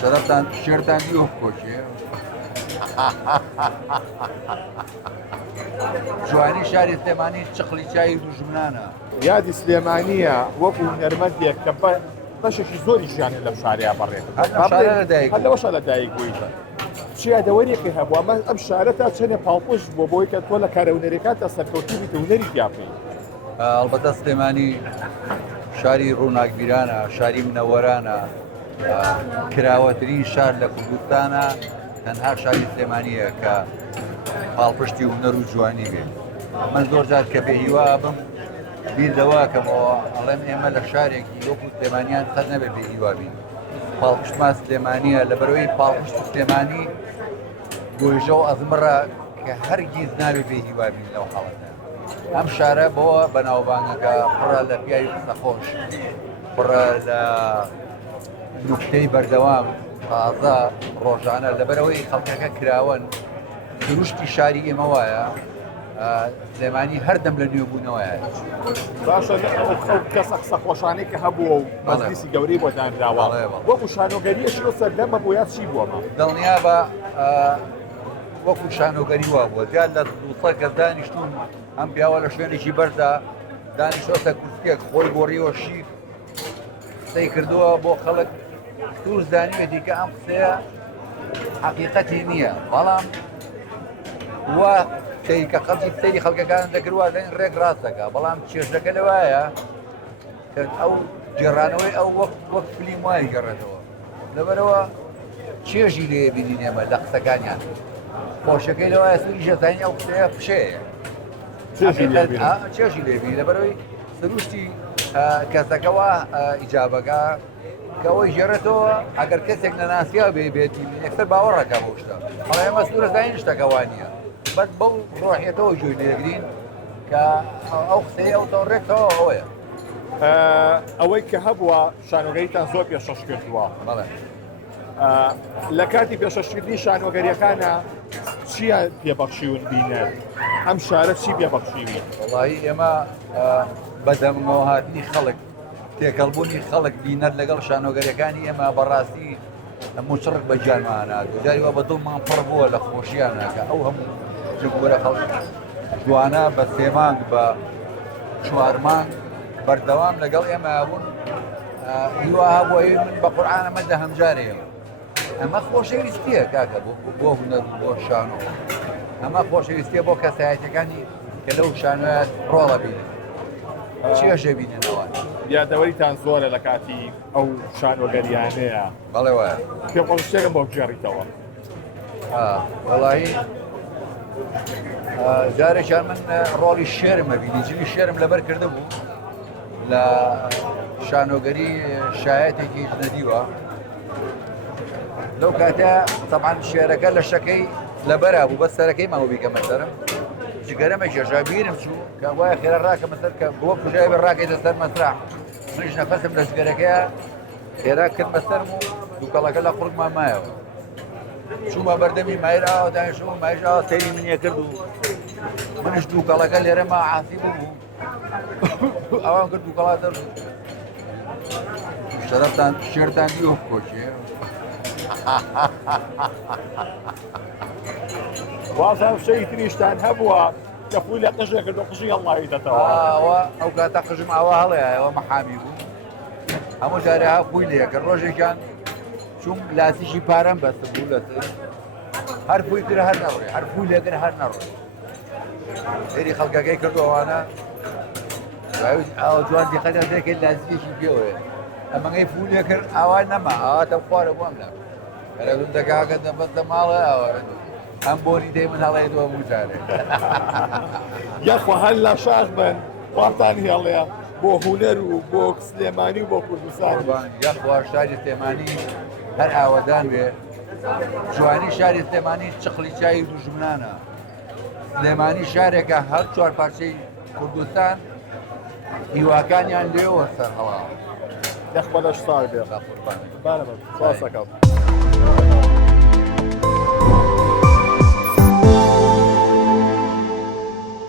شرفتان شێرتان دیوە بکۆشێ جوانی شاری سلێمانی چقلی چای دوژمنانە یادی سلێمانیە وەکو نەرمەندێک کە بەشێکی زۆری ژیانێ لەم شارەیە بەڕێت لەوەشە لە دایک بوویتە شیادەوەریەکی هەبوو ئەمە ئەم شارە تا چەندێ پاڵپۆش بۆ بۆی کە تۆ لە کارەونەرەکان تا سەرکەوتوی هونەری پیاپی ئەڵبەتە سلێمانی شاری ڕووناکبیرانە شاری منەوەرانە کراوەترین شار لە کوردستانە تەنها شاری سلێمانیە کە پاڵپشتی هونەر و جوانی بێت من زۆر جار کە بێ هیوا بم بیر دەواکەمەوە ئەڵێم ئێمە لە شارێکی وەکو سلێمانیان قەت نەبێ بێ هیوا بین پاڵپشتمان سلێمانیە لەبەرەوەی پاڵپشت سلێمانی گۆیژە و ئەزمڕە کە هەرگیز نابێ بێ هیوا بین لەو حاڵەتە ئەم شارە بۆە بەناوبانگەکە پڕە لە پیاوی قسەخۆش پڕە لە نوکتەی بەردەوام تازە ڕۆژانە لەبەرەوەی خەڵکەکە کراون دروشتی شاری ئێمە وایە سلێمانی هەردەم لە نوێبوونەوەیە باشە ئەو کەسە قسە خۆشانەی کە هەبووە و مەجلیسی گەورەی بۆ دانراوە وەکو شانۆگەریەشی ئەو سەردەمە بۆ یاد چی بووەمە دڵنیا بە وەکو شانۆگەری وا بووە زیاد لە دووسە کە دانیشتون ئەم پیاوە لە شوێنێکی بەردا دانیشتۆتە کورسکێک خۆی گۆڕیەوە شیک قسەی کردووە بۆ خەڵک توش زانیوێتی کە ئەم قسەیە حەقیقەتی نییە بەڵام وە کە خەڵکی سەیری خەڵکەکان دەکردووە لەین ڕێک ڕاستەکە بەڵام چێژەکە لەوایە کە ئەو جێڕانەوەی ئەو وەک فلیم وای گەڕێتەوە لەبەرەوە چێژی لێ بینین ئێمە لە قسەکانیان خۆشەکەی لەوایە سووری ژەزانی ئەو قسەیە فشەیە چێژی لێبی لەبەرەوەی سروشتی کەسەکەەوە ئیجابەکە کە ئەوەی ژێڕێتەوە ئەگەر کەسێک نەناسییا بێ بێتی یەکسەر باوەڕەکە بۆ شتە بەڵام ئێمە سوورەزانی شتەکەوان نییە بەس بەو ڕۆحیەتەوە جوێ لێگرین کە ئەو قسەی ئەو تەڕێکەوە ئەوەیە ئەوەی کە هەبووە شانۆگەریتان زۆر پێشەش کردووە بەڵێ لە کاتی پێشەشکردنی شانۆگەریەکانە چیان پێبەخشیون بینێت ئەم شارە چی پێبەخشیوی وڵی ئێمە بەدەمەوە هاتنی خەڵک تێکەڵبوونی خەڵک بینەر لەگەڵ شانۆگەریەکانی ئێمە بەڕاستی مچڕک بە جانمانات جاریوە بە دڵمان پڕ بووە لە خۆشییانەکە ئەو هەموو جگورە خەڵک جوانە بە سێمانگ بە چوارمان بەردەوام لەگەڵ ئێمە بوون هیوا هەبووی من بە قورعان ئەمە هەمجارەیە ئەمە خۆشەویستیە کاکە بۆ هونەر بۆ شانۆ ئەمە خۆشەویستیە بۆ کەسایەتەکانی کە لەو شانۆیان ڕۆڵە بینن چێژە بیننەوە یادەوەریتان زۆرە لە کاتی ئەو شانۆگەریانەیە بەڵێ وایە پێشتێکم بۆ بژێڕیتەوە وەڵی جارێکیان من ڕۆڵی شێرمە بینی جوی شێرم لەبەر کرده بوو لە شانۆگەری شایەتێکی ژنەدیوە لەو کاتە تەمان شێرەکە لە شەکەی لەبەرا بوو بەس سەرەکەی ماوە بیکەمە سەرم جگەرەمە کێژا بیرم چوو کە وایە خێرا ڕاکە مەسەر کە بۆ کوژای بە ڕاکەیتە سەر مەسرح منیش نەفەسم لە جگەرەکەیە خێرا کرد بەسەرم و دووکەڵەکە لە قوڕکمان مایەوە چوومە بەردەمی مایر ئاوە دانیشتم مایش ئاوە سەیری منیە کرد و منیش دووکەڵەکە لێرەمە عاسی بوو ئەوان کرد دووکەڵا دەرچوو شەرەفتان شێرتان دیوە بکۆشێ وازە شەی تریشتان هەبووە کە پووی لە قژێ کردو قژی هەڵڵاوی دەتەوە ئەو کاتە قژم ئاوا هەڵەیەوە مەحامی بوو هەموو جارێها پووی لێ کە ڕۆژێکیان چوم لاسیشی پارەم بەستم بوو لەسەر هەر پووی کرد هەر نەڕێ هەر پووی لێگر هەر نەڕێ فێری خەڵکەکەی کردو ئەوانە ئەو جوان دیقەتە دەکەیت لاسیشی پێوەیە ئەمەگەی پووی لێ کرد ئاوا نەما ئاواتە خوارە بۆم لە کەرەدون دەکاکە دەبەستە ماڵە ئەوە ئەم بۆنی دەی من هەڵەیەوە موجارێ یاخوا هەر لە شاخ بن واتان هێڵەیە بۆ هونەر و بۆ سلێمانی و بۆ کوردستان یاخوا شاری سلێمانی هەر ئاوەدان بێ جوانی شاری سلێمانی چقلی چای دوژمنانە سلێمانی شارێکە هەر چوار پارچەی کوردستان هیواکانیان لێوە سەر هەڵاوە یەخ بەدەش ساڵ بێ قوربان بارە بە ساسەکەم